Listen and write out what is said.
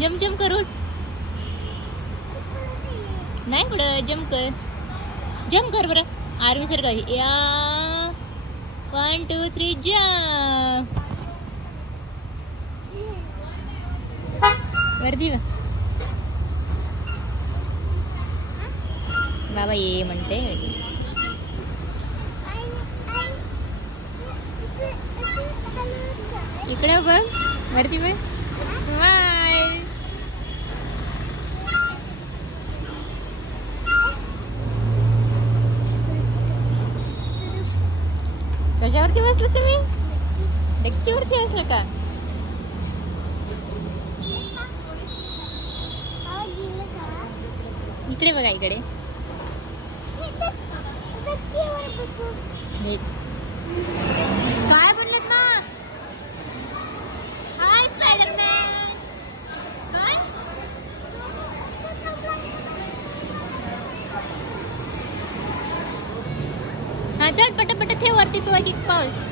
जम जम करून नाही पुढं जम कर बरं आर्मी सारखं या 1 2 3 जम्प वरती बाबा ये म्हणते इकडे बघ वरती बघ कशावरती बसलं तुम्ही डक्कीवरती बसलं का इकडे बघा इकडे काय म्हणलं ना हाय स्पायडरमॅन काय हा चल पटापट ठेव वरती तू एक पाऊस